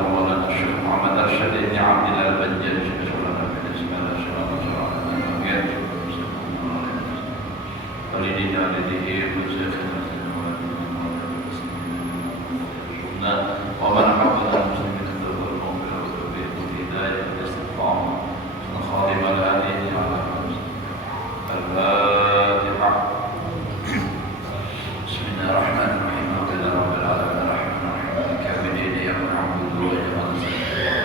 مولانا الشيخ محمد أرشد بن عبد الله البجاج شكرا في الإسلام والدين والديه وشيخنا ومن حفظ المسلمين الدور المغفرة والتوفيق والهداية والاستقامة والخاتمة الهادية على الفاتحة. بسم الله الرحمن الرحيم. الحمد لله رب العالمين الرحمن الرحيم مالك يوم الدين إياك نعبد وإياك نستعين.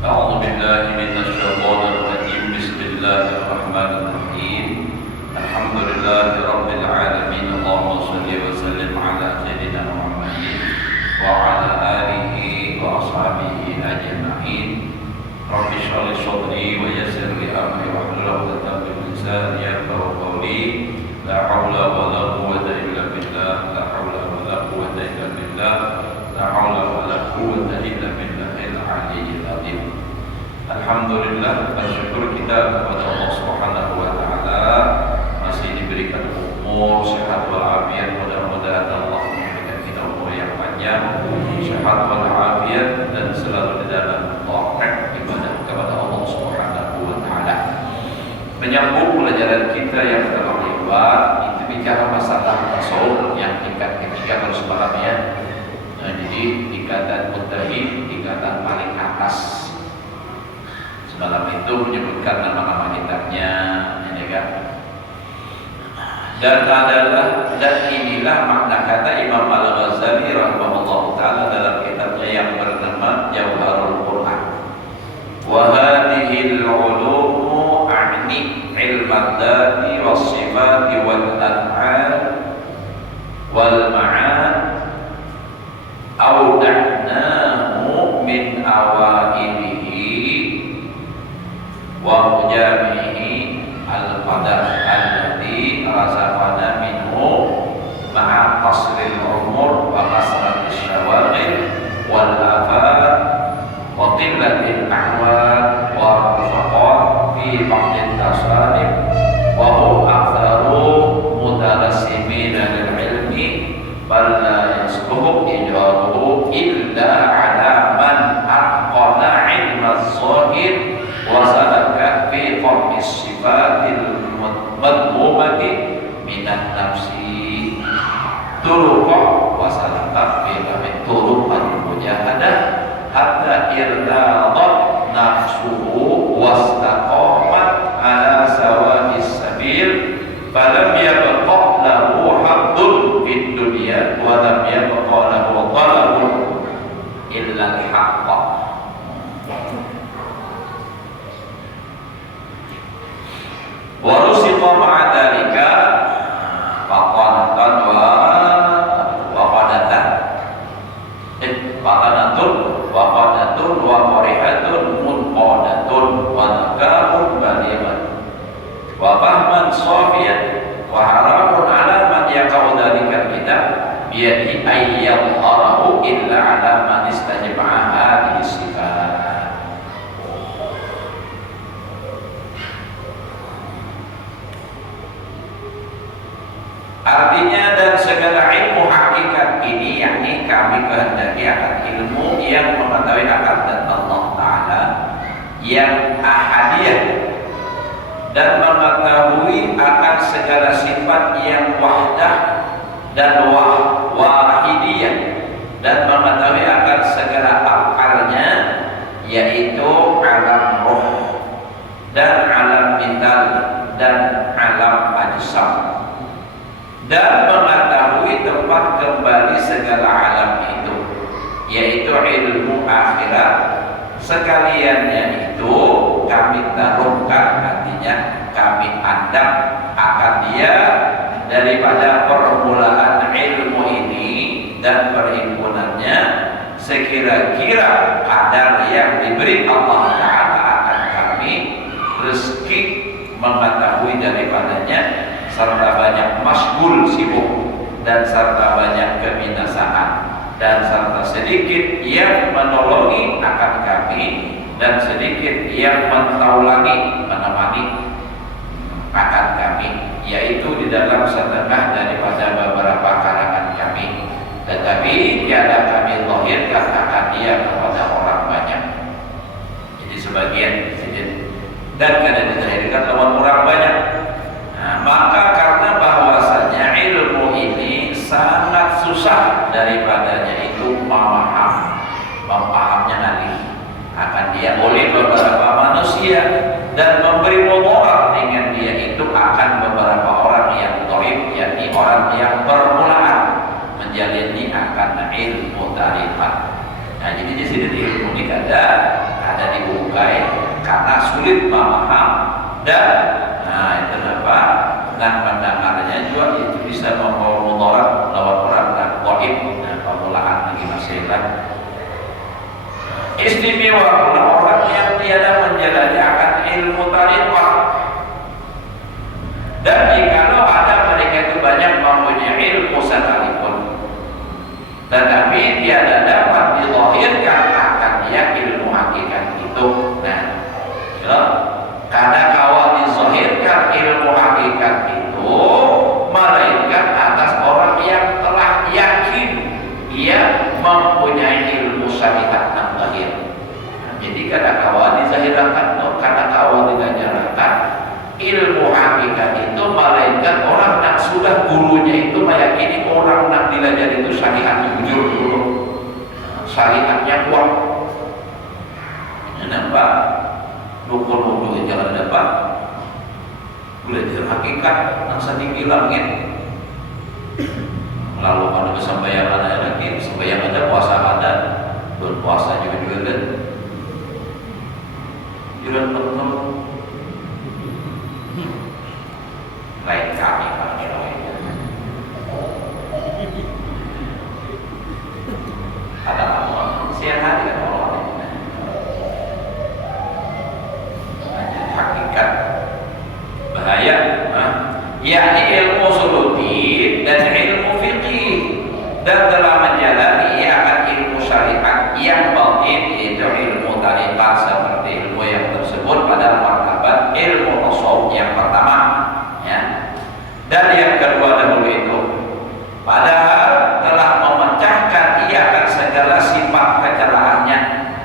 أعوذ بالله من الشيطان الرجيم. بسم الله الرحمن الرحيم. الحمد لله رب العالمين. اللهم صل وسلم على سيدنا محمد وعلى آله وأصحابه أجمعين. رب اشرح لي صدري ويسر لي أمري واحلل عقدة من لساني يفقهوا قولي. لا حول ولا قوة إلا بالله. لا حول ولا قوة إلا بالله. لا حول ولا قوة إلا بالله العلي العظيم. Alhamdulillah, bersyukur kita kepada Allah Subhanahu wa taala masih diberikan umur, sehat walafiat. Mudah-mudahan Allah memberikan kita umur yang panjang, sehat walafiat, dan selalu di dalam taat ibadah kepada Allah Subhanahu wa taala. Menyambung pelajaran kita yang telah lewat, itu bicara masalah tasawuf yang tingkat ketiga harus paham ya. Nah, jadi tingkatan mutahin, tingkatan paling atas. Malam itu menyebutkan nama-nama kitabnya, ya kan? Dan inilah makna kata Imam Al-Ghazali rahimahullah taala dalam kitabnya yang bernama Jawharul Quran. Wa hadhil ulumu a'ni ilman dzati was sifati wal af'al wal ma'an awda'nahu min awailihi wa mujamihi al-qadar alladhi razaqana minhu ma'a qasril umur wa kasratis syawagil wal afat wa qillatil a'wad wa rufaqat fi ba'dil tasalib wa hum aktharu mutalasimina lil ilmi bal la yasbuhu ijaruhu illa ala man aqana ilma az-zahir wa salaka fi qamis sifatil madmumati minat nafsi turuqa wa salaka fi qamis turuqan mujahadah hatta irtadat nafsuhu wastaqamat ala sawa'is sabil falam yabqa lahu haddun fid dunya wa lam yabqa lahu talabun illa al-haqqa. Warusiqa ma'adhalika faqanatan wa qadatun wa qadatun wa qarihatun munqadatun wa nakahun balighan wa fahman safiyan wa haramun ala man yaqau dhalika kitab biyadi ayyadharahu illa ala man istajma'a hadhihi sifat. Artinya dan segala ilmu hakikat ini yakni kami kehendaki akan ilmu yang mengetahui akan zat Allah Ta'ala yang ahadiyah dan mengetahui akan segala sifat yang wahdah dan wahidiyah dan mengetahui akan segala akalnya yaitu alam roh dan alam mental dan alam ajsam dan mengetahui tempat kembali segala alam itu yaitu ilmu akhirat sekaliannya itu kami taruhkan, artinya kami andap akan dia daripada permulaan ilmu ini dan perhimpunannya sekira-kira kadar yang diberi Allah Ta'ala akan kami rezeki mengetahui daripadanya serta banyak masgul sibuk dan serta banyak kebinasaan dan serta sedikit yang menolongi akan kami dan sedikit yang mentaulangi menemani akan kami, yaitu di dalam setengah daripada beberapa karangan kami, tetapi tiada kami zahirkan akan dia kepada orang banyak. Jadi sebagian dan kada dizahirkan lawan orang banyak. Nah, maka karena bahwasanya ilmu ini sangat susah daripadanya itu memahamnya nanti akan dia oleh beberapa manusia dan memberi mudarat dengan dia itu akan beberapa orang yang thaif, yakni orang yang permulaan menjalani akan ilmu tarikat. Nah, jadi di sini ilmu ini ada dibukai karena sulit memaham dan itu apa? Dan mendengarnya juga itu bisa membawa mudarat lawan orang dan thaif. Nah, permulaan lagi masalah. Istimewa pula orang yang tiada menjalani akan ilmu tarikat. Dan jikalau ada mereka itu banyak mempunyai ilmu sekalipun, tetapi tiada dapat dilahirkan akan dia ilmu hakikat itu. Nah, karena kawal dizahirkan ilmu hakikat itu, melainkan atas orang yang telah yakin ia mempunyai ilmu syariat yang lahir. Nah, jadi karena kawal dizahirkan, karena kawal digajarkan ilmu hakikat itu, melainkan orang yang sudah gurunya itu meyakini orang yang belajar itu syariat jujur dulu, syariatnya kuat. Nampak dukun wudu jangan dapat belajar hakikat yang setinggi langit. Lalu ada kesembayangan lagi, sembahyang ada, puasa ada, berpuasa juga kan. Juran betul. Lain kami ada apa? Siang hari kan orang hakikat bahaya, yakni ilmu suluti dan ilmu fikih, dan telah menjalani ia akan ilmu syariat yang batin, yaitu ilmu tarikat seperti ilmu yang tersebut pada martabat ilmu tasawuf yang pertama, ya. Dan yang kedua dahulu itu, padahal telah memecahkan ia akan segala sifat kecelaannya.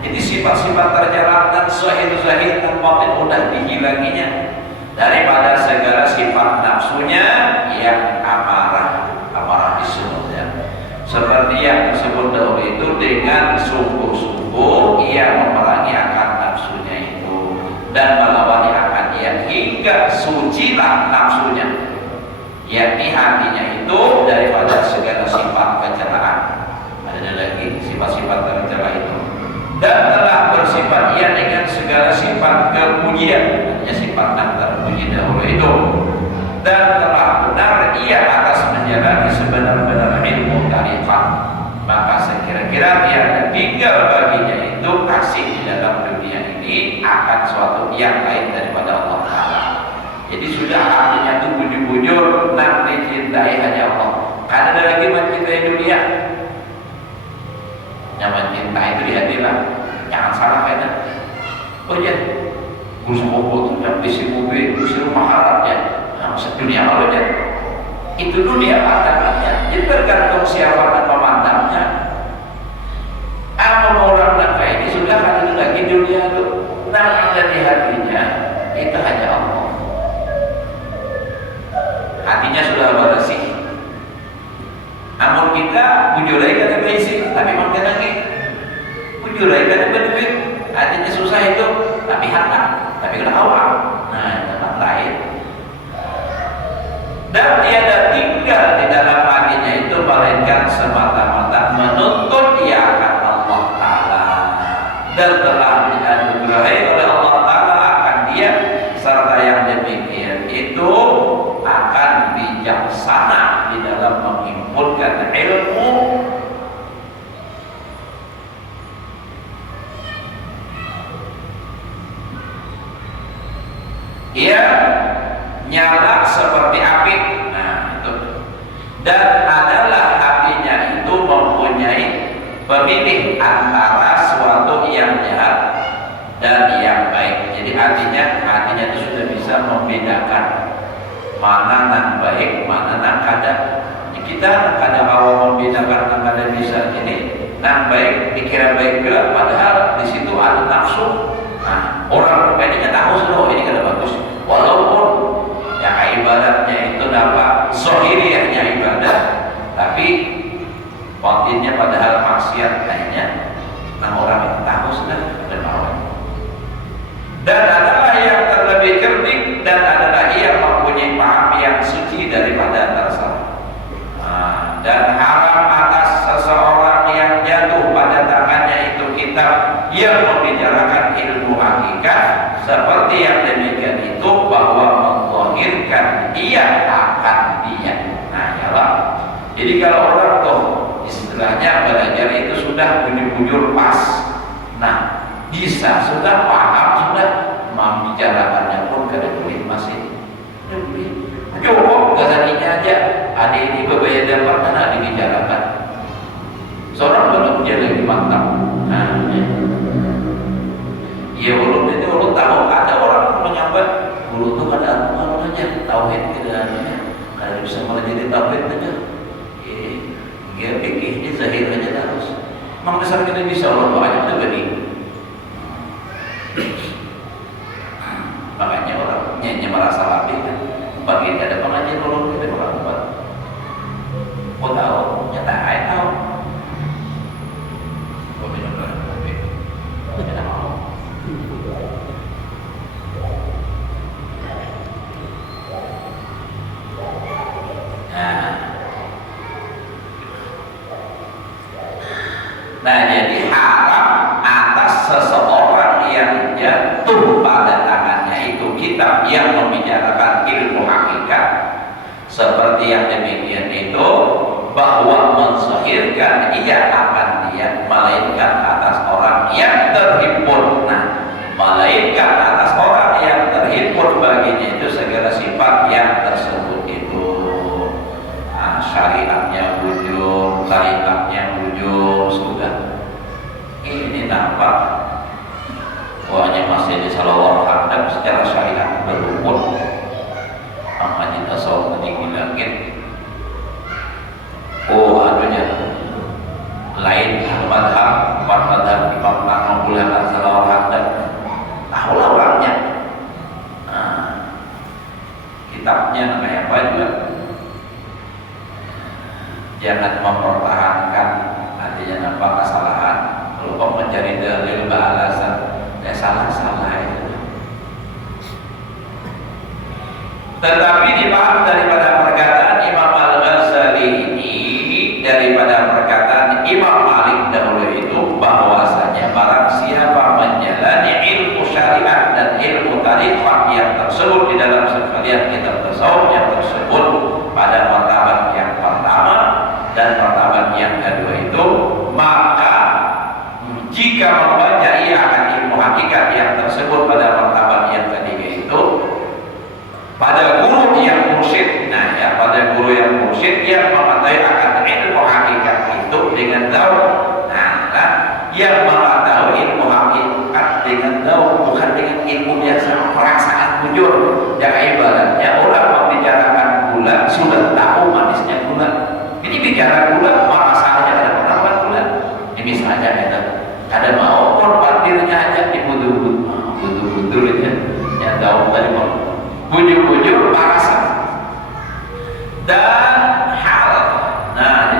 Jadi sifat-sifat tercela dan zahir-zahir dan batin mudah dihilanginya daripada segala sifat nafsunya yang amarah disebut, ya. Seperti yang disebut dahulu itu, dengan sungguh-sungguh ia memerangi akan nafsunya itu dan melawan akan dia hingga sucilah nafsunya, yakni hatinya itu daripada segala sifat kecelaan. Ada lagi sifat-sifat tercela itu, dan telah bersifat ia dengan segala sifat kepujian, artinya sifat yang terpuji dahulu itu, dan telah benar ia atas menjalani sebenar-benar ilmu tarikat. Maka sekira-kira tiada tinggal baginya itu kasih di dalam dunia ini akan suatu yang lain daripada Allah Ta'ala. Jadi sudah artinya itu bujur-bujur nak dicintai hanya Allah. Karena ada lagi mencintai dunia. Yang mencintai itu di hati lah. Jangan salah kaitan. Oh ya, kursus buku itu isi mobil, isi rumah harap ya. Nah, dunia kalau ya. Itu dunia pandangannya. Jadi tergantung siapa dan memandangnya. Amun orang nak kayak ini sudah ada lagi dunia itu. Nah, ada di hatinya itu hanya Allah. Hatinya sudah bersih. Namun kita bujurai kan ada isi, tapi makin lagi bujurai kan ada duit. Hatinya susah itu, tapi harta, tapi kena awal. Nah, tempat lain. Dan tiada tinggal di dalam hatinya itu melainkan semata-mata menuntut ia akan Allah Ta'ala, dan telah dianugerahi oleh Allah Ta'ala akan dia, serta yang demikian itu akan bijaksana di dalam menghimpunkan ilmu yang nyala seperti api. Nah itu, dan adalah apinya itu mempunyai memilih antara suatu yang jahat dan yang baik. Jadi artinya itu sudah bisa membedakan mana yang baik, mana yang kada. Kita kadang awal membedakan yang kada bisa ini, yang baik dikira baik juga, padahal di situ ada nafsu. Nah, orang ini tahu sudah ini kada bagus, walaupun yang ibadatnya itu dapat zahiriyahnya ibadah, tapi batinnya padahal maksiat kayaknya. Nah, orang itu tahu sudah dan mau. Dan adalah yang terlebih cerdik dan adalah yang mempunyai paham yang suci daripada tersalah. Dan haram atas seseorang yang jatuh pada tangannya itu kitab yang membicarakan ilmu hakikat, seperti yang demikian itu bahwa menzahirkan ia akan dia. Nah, ya lah. Jadi kalau orang tuh istilahnya belajar itu sudah bujur-bujur pas, nah bisa sudah paham, sudah membicarakannya pun kada boleh masih boleh. Cukup gazaninya aja, ada ini beberapa dapat karena dibicarakan. Seorang belum dia lagi mantap. Nah, ya ulun itu ulun tahu ada orang menyambat ulun tuh ada apa aja tauhid tidak ada bisa malah jadi tauhid aja. Ya fikih ini zahir aja terus. Memang besar kita bisa Allah banyak itu beri. Makanya orang nyanyi merasa lebih kan. Bagi ada pengajian ulun kita orang buat. Kau tahu, nyata saya tahu. Kau minum kopi, nyata mau. Nah, jadi haram atas seseorang yang jatuh pada tangannya itu kitab yang membicarakan ilmu hakikat, seperti yang demikian itu bahwa menzahirkan ia akan dia, melainkan atas orang yang terhimpun. Nah, melainkan atas orang yang terhimpun baginya itu segala sifat yang tersebut itu. Nah, syariatnya wujud, tarikatnya wujud, sudah. Ini nampak wahnya masih di salawat hadap secara syariat berrukun. Makanya tasawuf tinggi langit. Oh, adunya lain madhab, madhab Imam menggunakan salawat hadap. Tahulah orangnya. Nah, kitabnya kayak apa juga. Jangan mempertahankan artinya nampak kesalahan. Kalau kau mencari dalil alasan, salah itu. Tetapi dipaham daripada perkataan Imam Al-Ghazali ini, daripada perkataan Imam Malik dahulu itu, bahwasanya barang siapa menjalani ilmu syariat dan ilmu tarikat yang tersebut di dalam sekalian kitab tasawuf yang tersebut pada martabat yang pertama dan martabat yang kedua itu, maka jika membaca ia akan ilmu hakikat yang tersebut pada martabat yang ketiga itu pada guru yang mursyid. Nah, ya, pada guru yang mursyid yang mengetahui akan ilmu hakikat itu dengan tahu. Nah, yang mengetahui ilmu hakikat dengan tahu, bukan dengan ilmu biasa perasaan bujur. Yang ibaratnya orang membicarakan gula sudah tahu manisnya gula. Ini bicara gula rasanya ada berapa gula. Ini misalnya ada mau parkirnya aja butuh ya tahu tadi mau bujur parasan dan hal. Nah,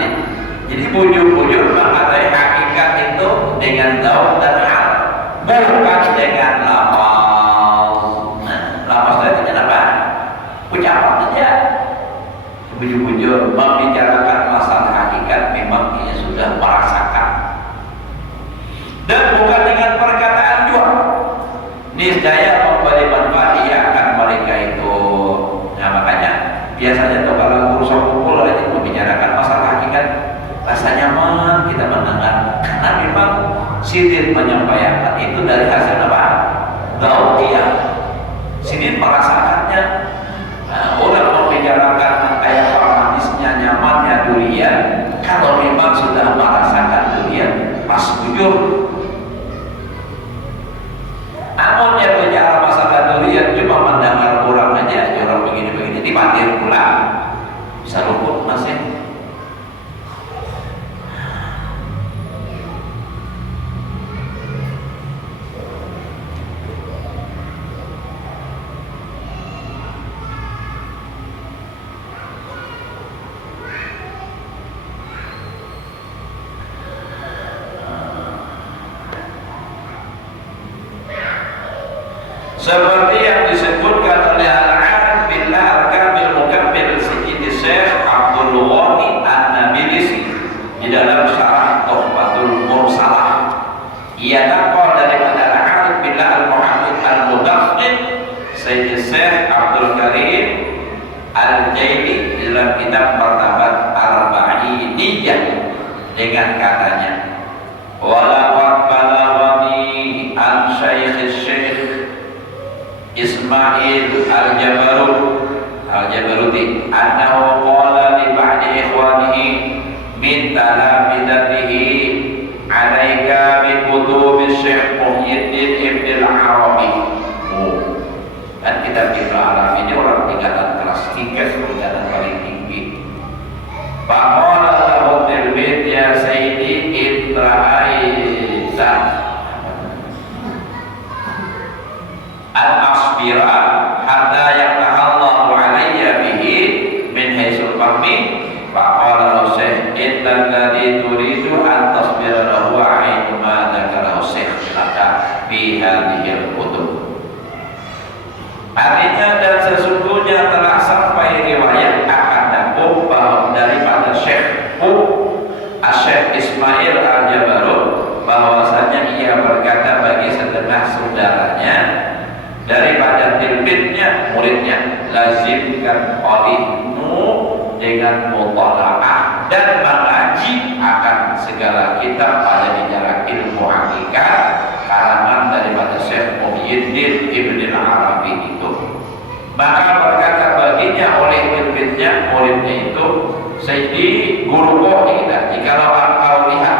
jadi bujur mengatai hakikat itu dengan tahu dan hal, bukan dengan lafaz. Nah, lafaz itu apa? Ucapan saja. Bujur membicarakan masalah hakikat memang ia sudah merasakan. Dan bukan dengan perkataan juga. Niscaya memberi manfaat ia akan mereka itu. Nah, makanya biasanya tuh kalau urusan kumpul orang itu membicarakan masalah hakikat, rasa nyaman kita mendengar. Karena memang sidin menyampaikan itu dari hasil apa? Dauqiyah. Sidin merasakannya. Nah, orang membicarakan kayak manisnya, nyamannya durian. Kalau memang sudah merasakan durian, pas bujur. Namun yang bicara masalah durian cuma mendengar orang aja, orang begini-begini dipandir pulang, bisa luput masih. Seperti yang disebutkan oleh Al-Arif Billah Al-Kamil Mukammil Sayyidi Syekh Abdul Ghani An-Nabilisi di dalam syarah Tuhfatul Mursalah. Ia naqal daripada Al-Arif Billah Al-Muhammad Al-Mudaqqin Sayyidi Syekh Abdul Karim Al-Jaili di dalam kitab Martabat Arba'iniyah dengan katanya, walaqad balagani an Syekh Ismail Al-Jabaruti annahu qala li ba'di ikhwanihi min talamidatihi alaika bi kutubi Syekh Muhyiddin Ibn Al-Arabi. Dan kitab Ibn Arabi ini orang tingkatan kelas 3, tingkatan paling tinggi. Faqala lahu tilmid ya sayyidi intra'aitan al-asbira hatta yaqtahallahu alayya bihi min haisul fahmi. Faqala lahu Syekh innal ladzi turidu an tasbira lahu ainu ma dzakarahu Syekh laka fi hadhihi al-kutub. Artinya, dan sesungguhnya telah sampai riwayat akan dakwah bahwa daripada Syekh Ismail Al-Jabarut bahwasanya ia berkata bagi setengah saudaranya daripada tilmidnya, muridnya, lazimkan olehmu dengan mutalaah dan mengaji akan segala kitab pada bicara ilmu hakikat karangan daripada Syekh Muhyiddin Ibn Al-Arabi itu. Maka berkata baginya oleh tilmidnya, muridnya itu, Sayyidi guru kita, jikalau engkau lihat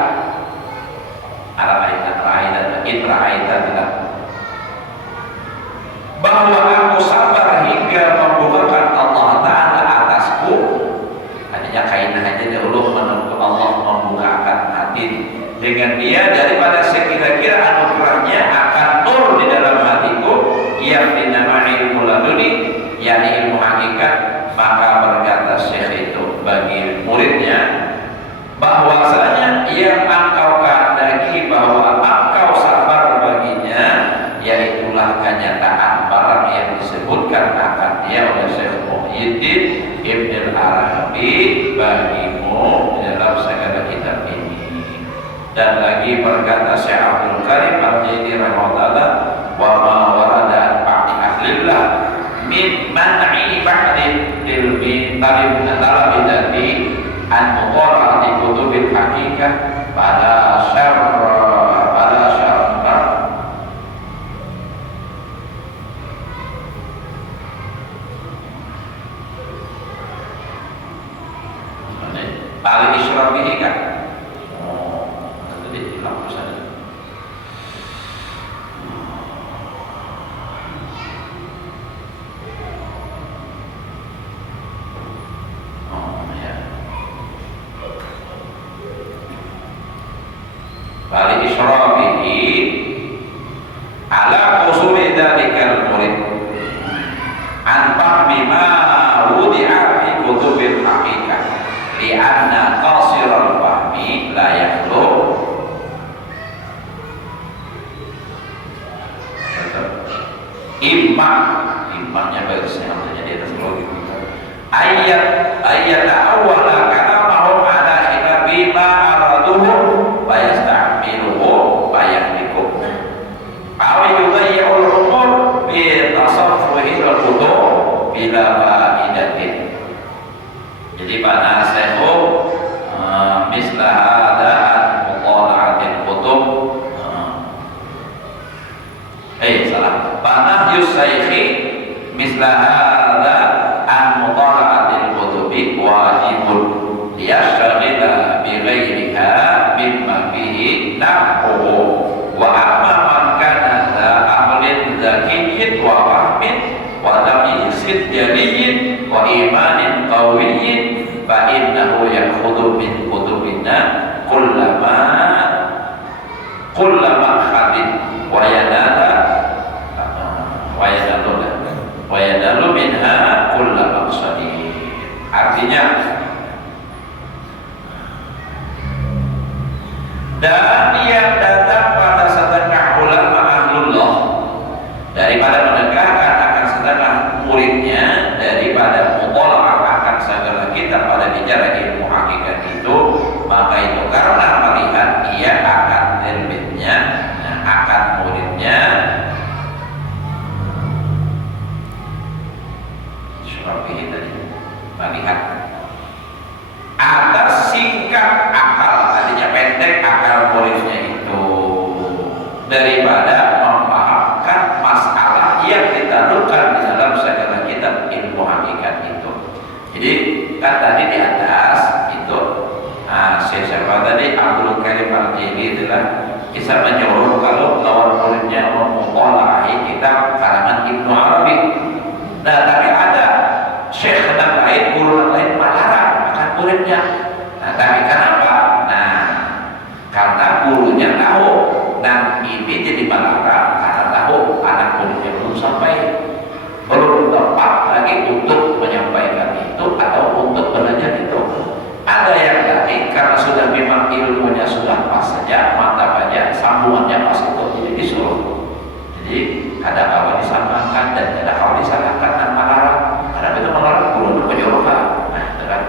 bahwa aku sabar hingga membukakan Allah Ta'ala atasku, hanya kainah aja dahulu menunggu Allah membukakan hati dengan dia daripada sekira-kira anugerahnya akan nur di dalam hatiku yang dinamai ilmu laduni, yakni ilmu hakikat. Maka berkata Syekh itu bagi muridnya bahwasanya yang engkau kehendaki bahwa engkau sabar baginya, yaitulah kenyataan barang yang disebutkan akan dia oleh Syekh Muhyiddin Ibn Al-Arabi bagimu dalam segala kitab ini. Dan lagi berkata Syekh Abdul Karim Al-Jaili rahimahullah, wa ma warada ba'di ahlillah min man'i ba'di ilmi talabidati an mutala'ati kutubil hakikah pada syarra paling isyraf ini kan. Tadi hilang sana. Paling isyraf ini ala qusuli dzalikal murid an fahmi ma wudi'a fi kutubil haqiqah li'anna qasiral fahmi la yakhlu. Imamnya barisnya namanya di atas logik ayat awwala kalamahum ala inabi ma araduhu wa yasta'miluhu wa yahliku aw yudayyi'ul umur bi tasaffuhi al-qudum bila fa'idatin. Jadi pada Syekhu misla hada mutala'atil kutub salah panah yusaykhi misla hada an mutala'atil kutubi wajibun liyashtagila bi ghairiha mimma bihi jismin jaliyin wa imanin qawiyyin fa innahu ya'khudhu min qulubina kullama khadin wa yanalu minha kullama qsadin. Artinya, dan yang datang pada setengah ulama ahlullah daripada menegakkan akan setengah muridnya, daripada mutolak akan segala kitab pada bicara ilmu hakikat itu, maka itu karena melihat ia akan terbitnya, akan muridnya Syurafihi tadi melihat atas singkat akal, tadinya pendek akal muridnya itu, daripada memahamkan masalah yang ditaruhkan di dalam segala kitab ilmu hakikat itu. Jadi kan tadi di atas itu siapa tadi, Abdul Karim Al-Jili adalah kisah menyuruh kalau lawan muridnya memutolahi kitab karangan Ibnu Arabi. Nah, tapi ada syekh yang lain, guru yang lain melarang akan muridnya. Nah, tapi kenapa? Nah, karena gurunya tahu, dan ini jadi melarang karena tahu anak muridnya belum sampai, belum tepat lagi untuk menyampaikan itu atau untuk belajar itu. Ada yang tadi karena sudah memang ilmunya sudah pas saja, mantap aja, sambungannya pas itu, jadi disuruh. Jadi ada kawan disamakan dan ada kawan disalahkan dan melarang. Karena itu melarang guru berpenjorokan. Nah, itu kan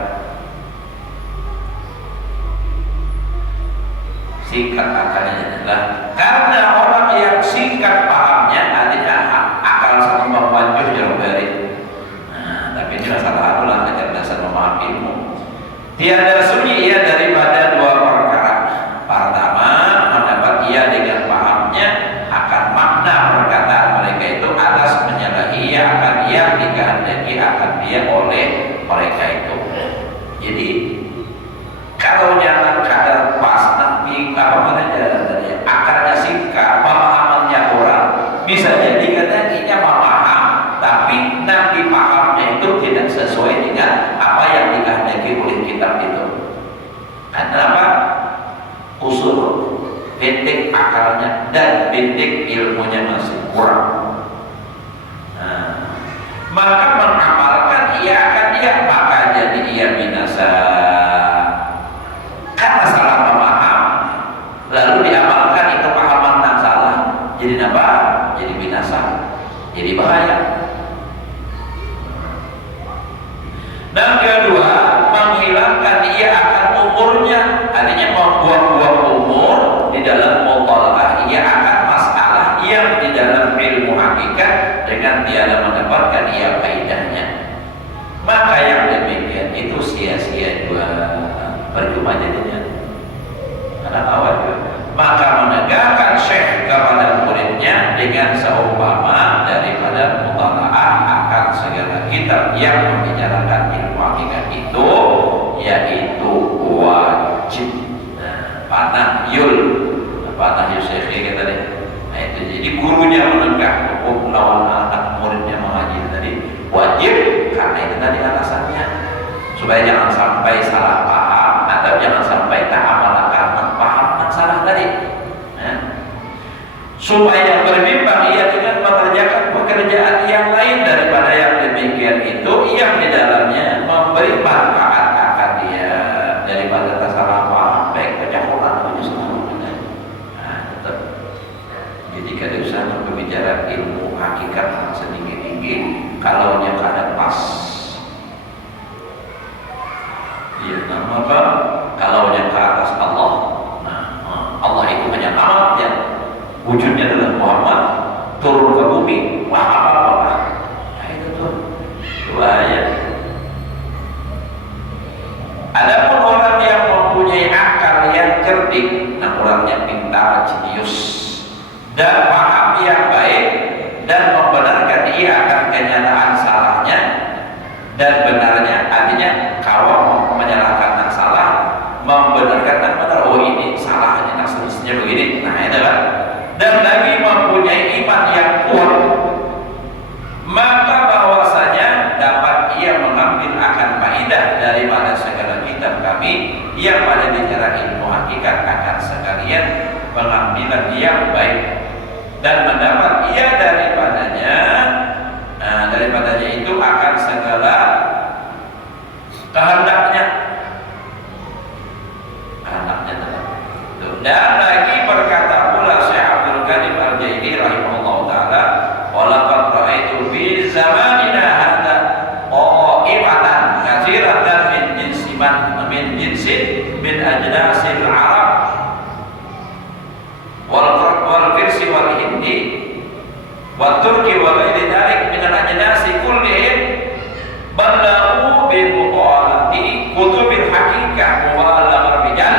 singkat akalnya adalah karena orang yang singkat pahamnya artinya akal sama membanjur jauh dari. Nah, tapi ini masalah adalah kecerdasan memahami ilmu. Tiada sunyi ia daripada dua perkara. Pertama, mendapat ia dengan pahamnya akan makna perkataan mereka itu atas menyalahi ia akan yang dikehendaki akan dia oleh mereka itu. Jadi kalau jangan kadar pas nanti apa namanya akarnya singkat, pemahamannya kurang, bisa jadi katanya memaham, tapi nanti pahamnya itu tidak sesuai dengan apa yang dikehendaki oleh kitab itu. Karena apa? Usul pendek akalnya dan pendek ilmunya masih kurang. Nah, maka mengamalkan ia akan dia, maka jadi ia binasa karena salah memaham, lalu diamalkan itu pahaman yang salah, jadi apa? Jadi binasa, jadi bahaya. Dan kedua, menghilangkan ia akan umurnya, artinya membuang-buang umur di dalam mutalaah ia akan masalah yang di dalam ilmu hakikat dengan tiada mendapatkan ia faedahnya. Maka yang demikian itu sia-sia juga, percuma jadinya. Karena awal juga. Maka menegakkan syekh kepada muridnya dengan seumpama daripada mutalaah akan segala kitab yang membicarakan ilmu hakikat itu, yaitu wajib. Panah yul syekh kita tadi. Nah, itu jadi gurunya menegak hukum lawan anak muridnya mengaji tadi wajib, karena itu tadi alasannya supaya jangan sampai salah paham atau jangan sampai tak amalkan paham yang salah tadi. Nah, supaya berbimbang ia dengan mengerjakan pekerjaan yang lain daripada yang demikian itu yang di dalamnya memberi manfaat akan dia daripada salah paham baik kecakupan atau selalu. Nah, tetap. Jadi kada usah berbicara ilmu hakikat setinggi-tinggi kalau yang kada pas. Iya, nama apa? Kalau yang ke atas Allah. Nah, Allah itu hanya nama ya. Wujudnya adalah Muhammad turun ke bumi. Wah, apa? Nah, itu tuh dua ayat. Adapun orang yang mempunyai akal yang cerdik, nah orangnya pintar, jenius, dan paham yang baik, dan membenarkan ia akan kenyataan salahnya dan benarnya, artinya kalau menyalahkan yang salah, membenarkan yang benar. Oh, ini salahnya, nah seterusnya begini. Nah, itu kan. Dan lagi mempunyai iman yang kuat, maka bahwasanya yang baik dan mendapat ia daripadanya itu akan segala kehendaknya dan lagi berkata pula Syekh Abdul Qadir Al-Jaili rahimahullah ta'ala walaqad ra'aitu fi zamanina hadza qa'imatan katsiratan min jinsin min ajnasil Arab wal Firsi wal Hindi wal Turki wa ghairi dzalik min al-ajnasi kullihim balaghu bi mutalati kutubil haqiqah wa la rijal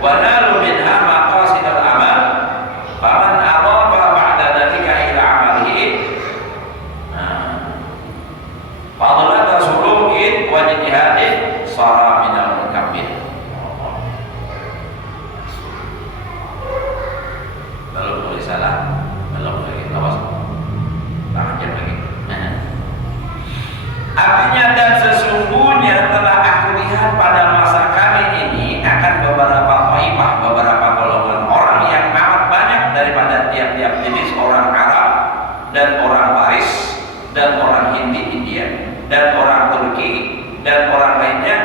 wa nalu minha maqasid al-amal faman adafa ba'da dzalika ila amalihi fadlata sulukin wa jihadin sara minal mukammil. Belum boleh salah, belum lagi awas tangan lagi. Artinya dan sesungguhnya telah aku lihat pada masa kami ini akan beberapa taifah, beberapa golongan orang yang amat banyak daripada tiap-tiap jenis orang Arab dan orang Paris dan orang India dan orang Turki dan orang lainnya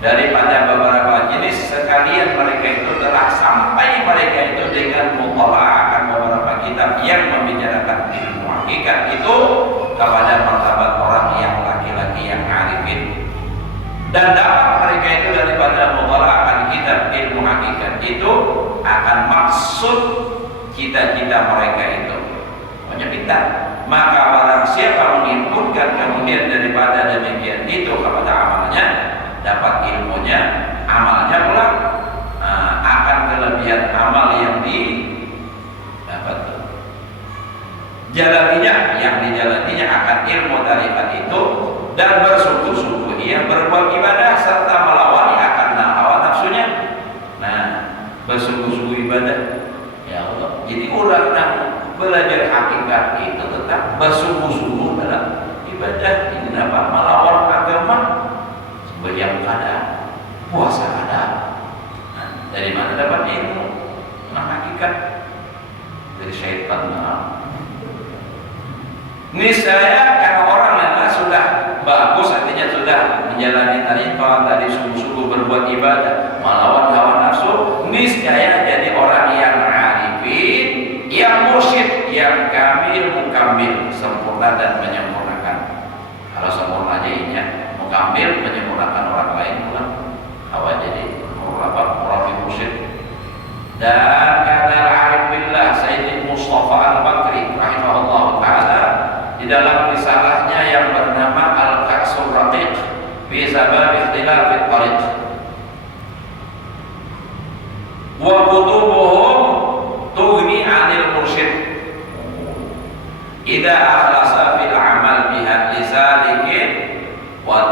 daripada beberapa jenis sekalian mereka itu telah sampai mereka itu dengan mutalaah akan beberapa kitab yang membicarakan ilmu hakikat itu kepada martabat orang yang laki-laki yang arifin dan dapat mereka itu daripada mutalaah akan kitab ilmu hakikat itu akan maksud cita-cita mereka itu pintar. Maka barang siapa menghimpunkan kemudian daripada demikian itu kepada amalnya dapat ilmunya, amalnya pula akan kelebihan amal yang didapat jalaninya, yang dijalaninya akan ilmu tarikat itu dan bersungguh-sungguh ia berbuat ibadah serta melawan akan hawa nafsunya. Nah, bersungguh-sungguh ibadah ya Allah. Jadi orang yang belajar hakikat itu tetap bersungguh-sungguh dalam ibadah. Ini dapat melawan agama sebagian keadaan puasa ada. Nah, dari mana dapat ilmu tentang hakikat? Dari syaitan. Niscaya karena orang yang sudah bagus, artinya sudah menjalani tarikat dari sungguh-sungguh berbuat ibadah melawan hawa nafsu, niscaya jadi orang yang arifin, yang mursyid, yang kamil, mukamil, sempurna dan menyempurnakan. Kalau sempurna aja inya, mukamil menyempurnakan orang lain pula. Awal jadi murabi mursyid. Dan kata al-arif billah Sayyid Mustafa Al-Bakri rahimahullah ta'ala di dalam risalahnya yang bernama Al-Ka'sur Raqiq fi sabab ikhtilafit tariq wa kutubuhum tughni 'anil mursyid idza akhlasa fil amal biha lisalikin wa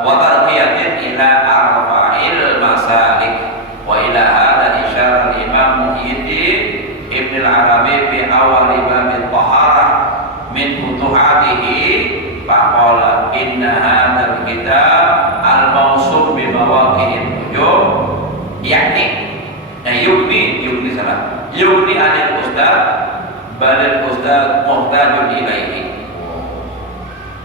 tarqiyatin ila arba'il masalik wa ila hadha isyara al-imam Muhyiddin Ibn al-Arabi fi awal bab al-taharah min futuhatihi faqala inna hadzal kitab al-mawsuf bi mawaqi'in nujum yugni anil ustad balil ustad muhtajun ilaihi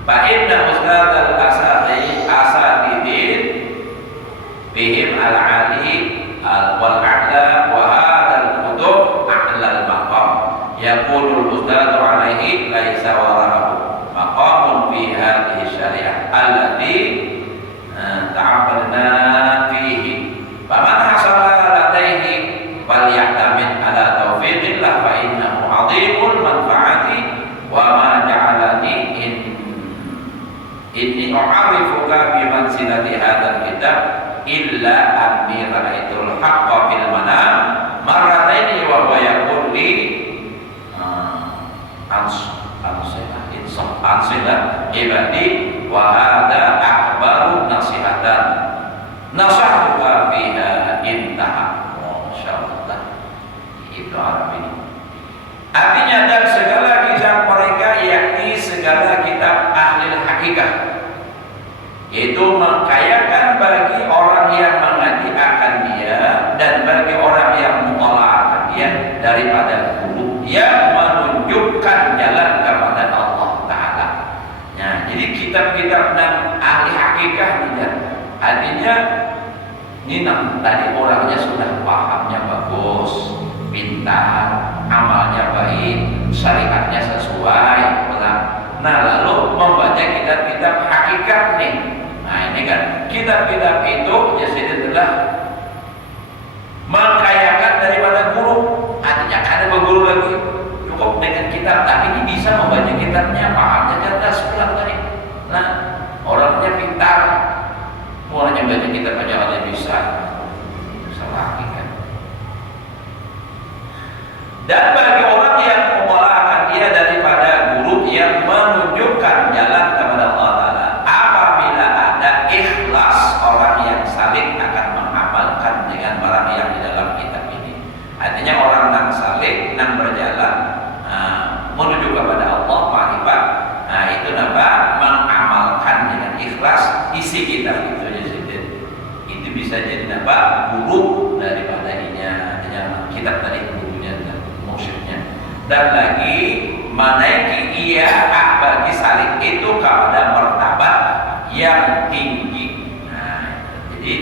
fa inna ustad al-asatidin bihim al-ali wal-a'la wa hadzal kutub a'la al-maqam yaqulul ustadu alaihi laisa wara'ahu maqamun fi hadhihi syariah allati ta'abbadna fihi faman hasala ladaihi falyahtamid ala taufiqillah fa innahu 'azimul manfaati wa ma ja'alani inni u'arifuka bi manzilati hadzal kitab illa anni ra'aitul haqqa fil manam marrataini wa huwa yaqul li ansilah ibadi wa hadha akbaru nasihatan nasahtuka fiha intaha. Masyaallah Ibnu Arabi. Artinya dan segala kitab mereka yakni segala kitab ahli hakikat, yaitu mengkayakan bagi orang yang mengaji akan dia dan bagi orang yang mutalaah akan dia dari kitab-kitab dan ahli hakikah tidak. Artinya Ninam tadi orangnya sudah pahamnya bagus, pintar, amalnya baik, syariatnya sesuai. Nah, lalu membaca kitab-kitab hakikat nih. Nah, ini kan kitab-kitab itu jadi adalah mengkayakan daripada guru. Artinya ada berguru lagi, cukup dengan kitab, tapi ini bisa membaca kitabnya, pahamnya cerdas pulang tadi. Nah, orangnya pintar, mulanya baca kitab aja Allah bisa lagi kan. Dan bagi orang yang memulakan dia daripada guru yang menunjukkan jalan kepada Allah Ta'ala, apabila ada ikhlas orang yang saling akan mengamalkan dengan barang yang di dalam kitab ini. Artinya orang yang saling yang berjalan menuju kepada Allah ma'rifat, nah itu nampak mengamalkan dengan ikhlas isi kitab itu. Itu bisa jadi nampak guru daripada kitab tadi, gurunya dan musyidnya. Dan lagi menaiki ia bagi saling itu kepada martabat yang tinggi. Nah, jadi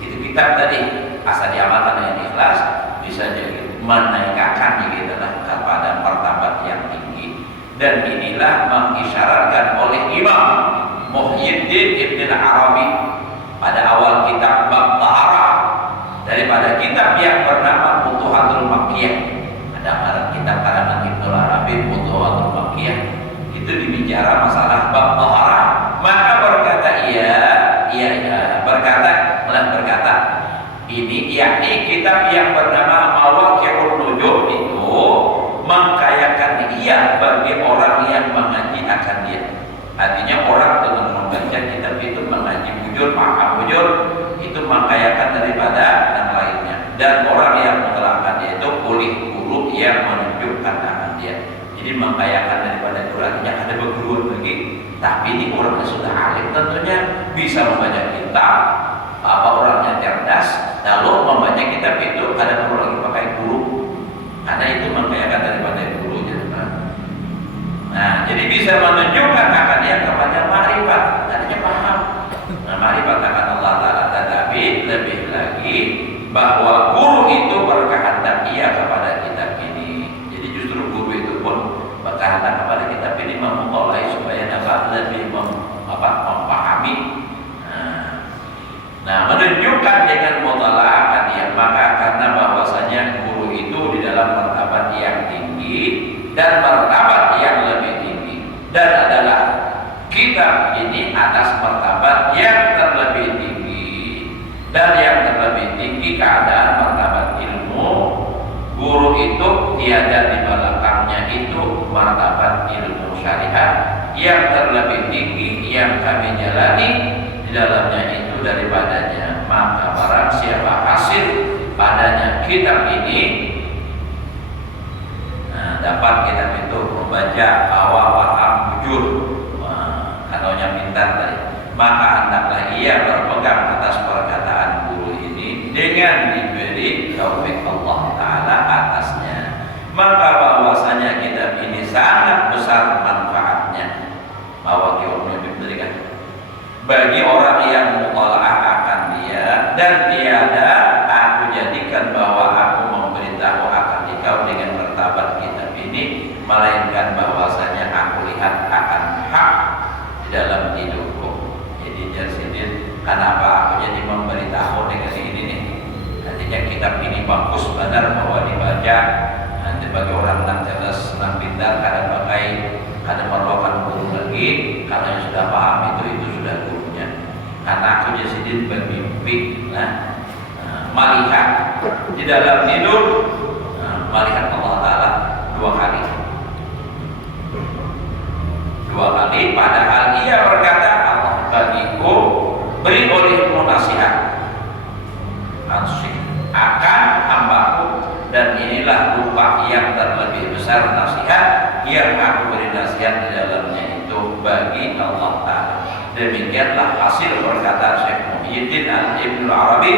itu kitab tadi asal diamalkan dengan ikhlas bisa jadi menaikkan kita kepada martabat yang tinggi. Dan inilah mengisyaratkan oleh Imam Muhyiddin Ibn Arabi pada awal kitab bab taharah daripada kitab yang bernama Futuhatul Makkiyah. Ada kitab karangan Ibnu Arabi Futuhatul Makkiyah, itu dibicara masalah bab taharah. Maka berkata berkata ini yakni kitab yang bernama Mawaqi'un Nujum itu mengkayakan ia bagi orang yang mengaji akan dia. Artinya orang dengan membaca kitab itu mengaji bujur, paham bujur, itu mengkayakan daripada yang lainnya. Dan orang yang mengelakkan dia itu oleh guru yang menunjukkan akan dia. Jadi mengkayakan daripada itu, artinya ada berguru lagi. Tapi ini orangnya sudah alim, tentunya bisa membaca kitab. Apa orangnya cerdas, lalu membaca kitab itu ada perlu lagi pakai guru. Karena itu mengkayakan daripada gurunya. Nah, jadi bisa menunjukkan akan dia kepada ma'rifat, artinya paham. Nah, ma'rifat akan Allah Ta'ala, tetapi lebih lagi bahwa guru itu berkehendak ia kepada kitab ini. Jadi justru guru itu pun berkehendak kepada kitab ini memulai supaya dapat lebih memahami. Nah, menunjukkan dengan mutalaah dia, maka karena bahwasanya guru itu di dalam martabat yang tinggi dan martabat yang lebih tinggi, dan adalah kitab ini atas martabat yang terlebih tinggi, dan yang terlebih tinggi keadaan martabat ilmu. Guru itu tiada di belakangnya itu martabat ilmu syariat yang terlebih tinggi yang kami jalani di dalamnya itu daripadanya. Maka barang siapa hasil padanya kitab ini, dapat kitab itu membaca awal paham bujur, kanonnya pintar tadi, maka hendaklah ia berpegang atas perkataan guru ini dengan diberi taufik Allah Ta'ala atasnya. Maka bahwasanya kitab ini sangat besar manfaatnya, Mawaqi'un Nujum diberikan bagi orang yang mutalaah akan dia, dan tiada aku jadikan bahwa aku memberitahu akan dikau dengan martabat kitab ini, melainkan bahwasanya aku lihat akan hak di dalam hidupku. Jadi jadi kenapa aku jadi memberitahu dengan ini nih? Artinya kitab ini bagus benar bahwa dibaca. Nanti bagi orang yang cerdas, senang pintar, kadang pakai, kadang merupakan guru lagi. Kalau yang sudah paham itu sudah gurunya. Karena aku jadi bermimpi, melihat di dalam tidur, melihat Allah Ta'ala dua kali, padahal ia berkata, Allah bagiku beri olehmu nasihat akan hambaku, dan inilah rupa yang terlebih besar nasihat yang aku beri nasihat di dalamnya itu bagi Allah Ta'ala. Demikianlah hasil perkataan Syekh Muhyiddin Ibn Arabi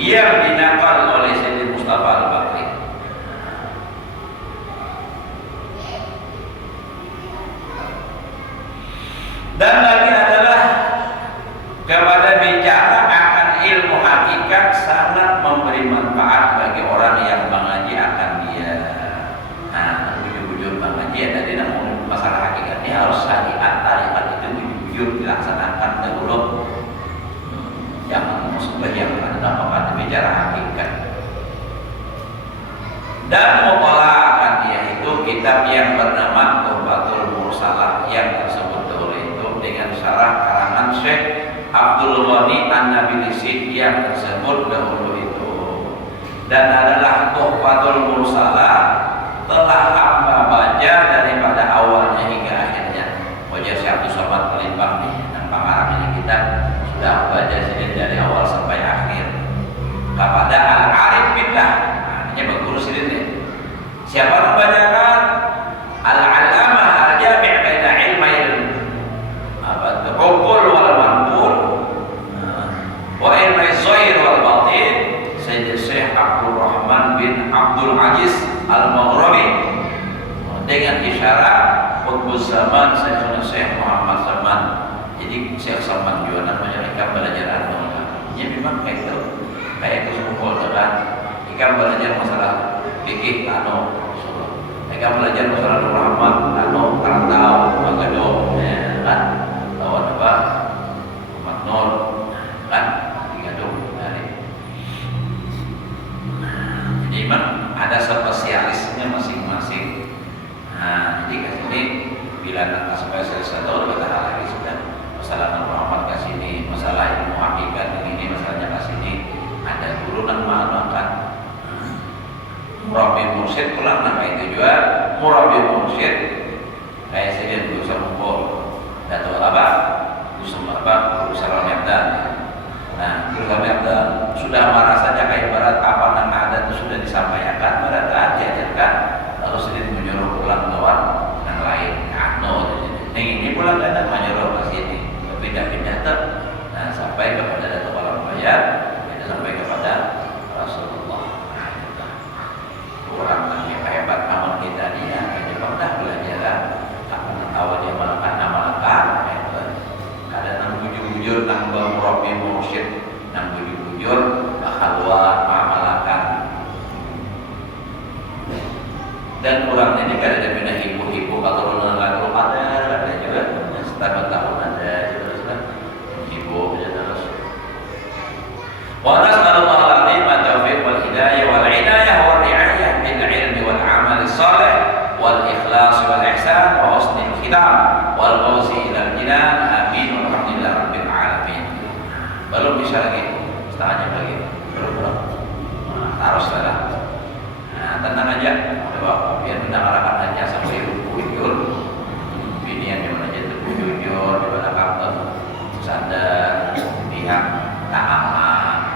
yang dinakal oleh Sayyid Mustafa Al-Bakri. Dan lagi kepada bicara akan ilmu hakikat sangat memberi manfaat bagi orang yang mengaji akan dia. Nah, bujur-bujur mengaji ya tadi namun masalah hakikatnya harus syariat tarikat itu bujur dilaksanakan dahulu. Jangan sembahyang pada bicara hakikat. Dan mutola'akan dia itu kitab yang bernama Tuhfatul Mursalah yang tersebut dahulu itu dengan syarah karangan Syekh Abdul Ghani An-Nabilisi yang tersebut dahulu itu, dan adalah Tuhfatul Mursalah telah hamba baca daripada awalnya hingga akhirnya. Wajah Syekh Abdul Somad Palembang nih, nampak arahnya kita sudah baca sini dari awal sampai akhir kepada Al-Arif Billah. Ini bagus ini. Siapa membacakan? Al-Allamah Al-Jami' baina ilmail Uqul wal Manqul wa ilmi Zahir wal Batin, Sayyid Syekh Abdul Rahman bin Abdul Aziz Al-Maghribi, dengan isyarat Qutbuz Zaman Syekh Muhammad Zaman. Jadi Syekh Salman juga namanya ikan belajar ini memang kayak itu semua kan. Ikan belajar masalah fikih kano, ikan belajar masalah Rahmat kano, karantau, magado, kan, lawan apa, maknor, kan, tiga dari. Jadi memang ada spesialisnya masing-masing. Nah, jadi kat sini bila nak spesialis atau ada hal lagi sudah masalah Muhammad kat sini, masalah ilmu hakikat ini masalahnya kat sini. Ada guru yang mengatakan murabi mursyid pulang nama itu juga murabi mursyid kayak saya dulu sama Paul Dato' apa Usum apa Usaha Merdan. Nah Usaha Merdan sudah merasanya kayak barat apa nama ada itu sudah disampaikan barat diajarkan lalu sedikit menyuruh pulang lawan yang lain kano ini pulang dan menyuruh ke sini pindah-pindah ter nah sampai kepada Dato' Alam Bayar sampai kepada Rasulullah. Orang yang hebat amal kita dia Jepang dah belajar apa tahu dia malakan ada nang bujur-bujur nang murabi mursyid nang bujur-bujur halwa malakan. Dan orang ini kan ada bina ibu-ibu keturunan lalu ada juga setahun tahun ada juga ibu terus. Wa nas'alullah al-'azim at-taufiq wal hidayah wal 'inayah wal ri'ayah bil 'ilmi wal 'amal salih wal ikhlas wal ihsan wa husnil khitam wal fawzi ila al-jinan amin walhamdulillah rabbil alamin. Belum bisa lagi, setengah jam lagi. Belum. Harus lah. Nah, tenang aja. Coba biar mendengarkan aja sampai bujur. Ini yang dimana aja bujur di mana kantor sadar pihak ta'amah.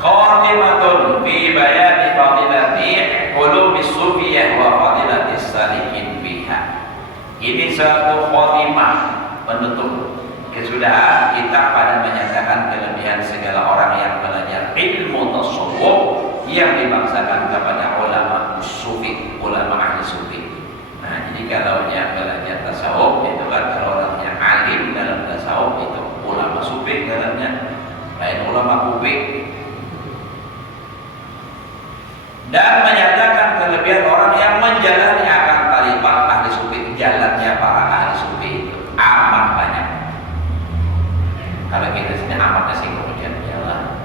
Khatimatun fi bayani fadilati ulumi sufiyah wa fadilati salikin biha. Ini suatu khatimah penutup kesudahan kita pada menyatakan kelebihan segala orang yang belajar ilmu tasawuf yang dibangsakan kepada ulama sufi, ulama ahli sufi. Nah, jadi kalau yang belajar tasawuf itu kan kalau orang yang alim dalam tasawuf itu ulama sufi dalamnya lain ulama kufi. Dan menyatakan kelebihan orang yang menjalani akan tarikat ahli sufi, jalannya para ahli sufi itu amat banyak. Kalau kita sini amatnya sih kemudian jalan,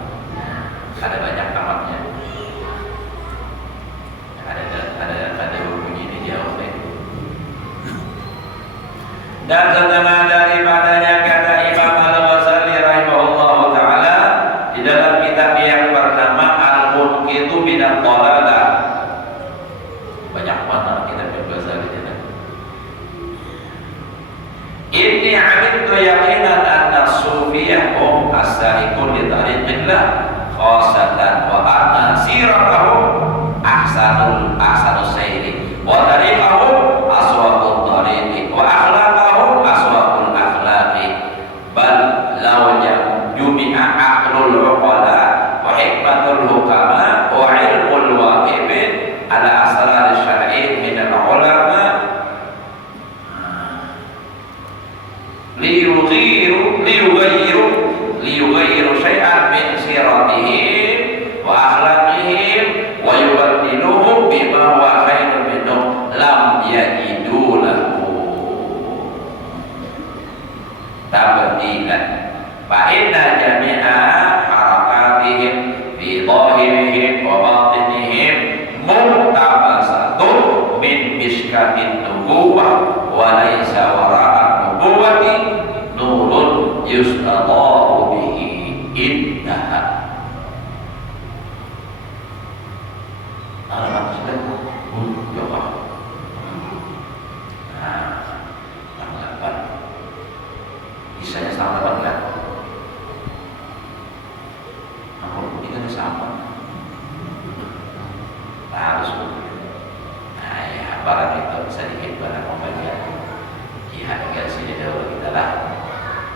ada banyak amatnya. Ada bunyi ini jauh deh. Dan setengah daripadanya kata Imam Al-Ghazali rahimahullah taala di dalam kitab yang bernama Al-Munqitu Minad Dhalalah. Banyak mana kitab Al-Ghazali ini. Inni 'alimtu yaqinan anna sufiyah hum as-salikun li tariqillah khasatan wa anna siratahum ahsanus sayri wa tariqahum aswaqut tariqi wa akhlaqahum aswaqul akhlaqi bal law jumi'a aqlul uqala wa hikmatul hukama wa ilmul waqifin ala asrar syar'i min al-ulama wa laisa wara'an nubuwati nurun yustada'u bihi innaha. Alamat sudah ya Allah. Nah, bisanya sama banget. Aku ini kan sama. Harus. Nah ya, barang itu sedikit barang pembagian. Ya, tinggal sini dahulu kita lah.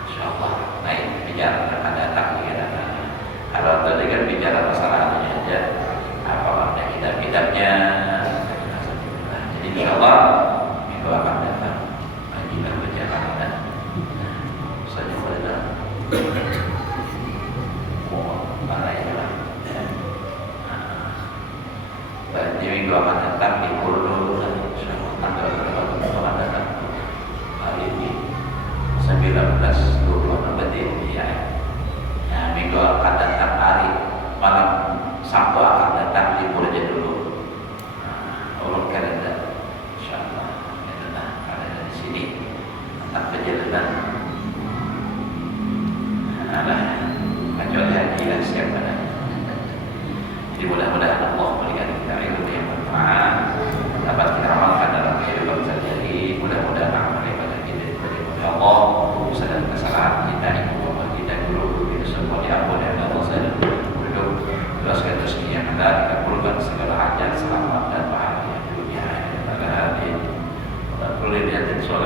InsyaAllah naik bicara akan datang juga. Kalau tadi kan bicara masalah ini aja, apa makna kitab-kitabnya. Jadi InsyaAllah minggu akan datang. Kita berjalan dan saja pada mana ya lah. Di minggu akan datang libur dulu kan. InsyaAllah tanggal berapa akan datang hari ini 19-26 berarti ya. Nah, minggu akan datang hari malam Sabtu akan datang libur aja dulu. Urut kalender InsyaAllah itu dah kalender di sini tentang perjalanan. Nah, kecuali haji lah siapa dah. Jadi mudah-mudahan Allah berikan kita ilmu yang bermanfaat, dapat kita amalkan dalam kehidupan sehari-hari. Mudah-mudahan amal ibadah kita diterima Allah. Dosa dan kesalahan kita, ibu bapa kita, guru kita semua diampuni oleh Allah. Hidup, bebaskan rezeki yang halal, dikabulkan segala hajat, selamat